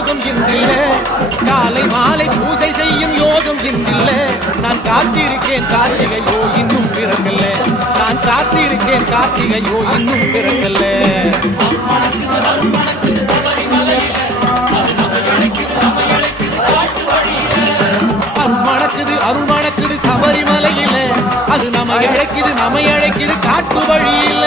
யோகம் இன்றில்ல, காலை மாலை பூசை செய்யும் யோகம் இன்றில்ல. நான் காத்திருக்கேன் கார்த்திகையோ இன்னும் பிறக்கல்ல, நான் காத்திருக்கேன் கார்த்திகையோ இன்னும் பிறக்கல்ல. அருள் மணக்குது சபரிமலையில, அது நம்ம அழைக்குது காட்டு வழியில.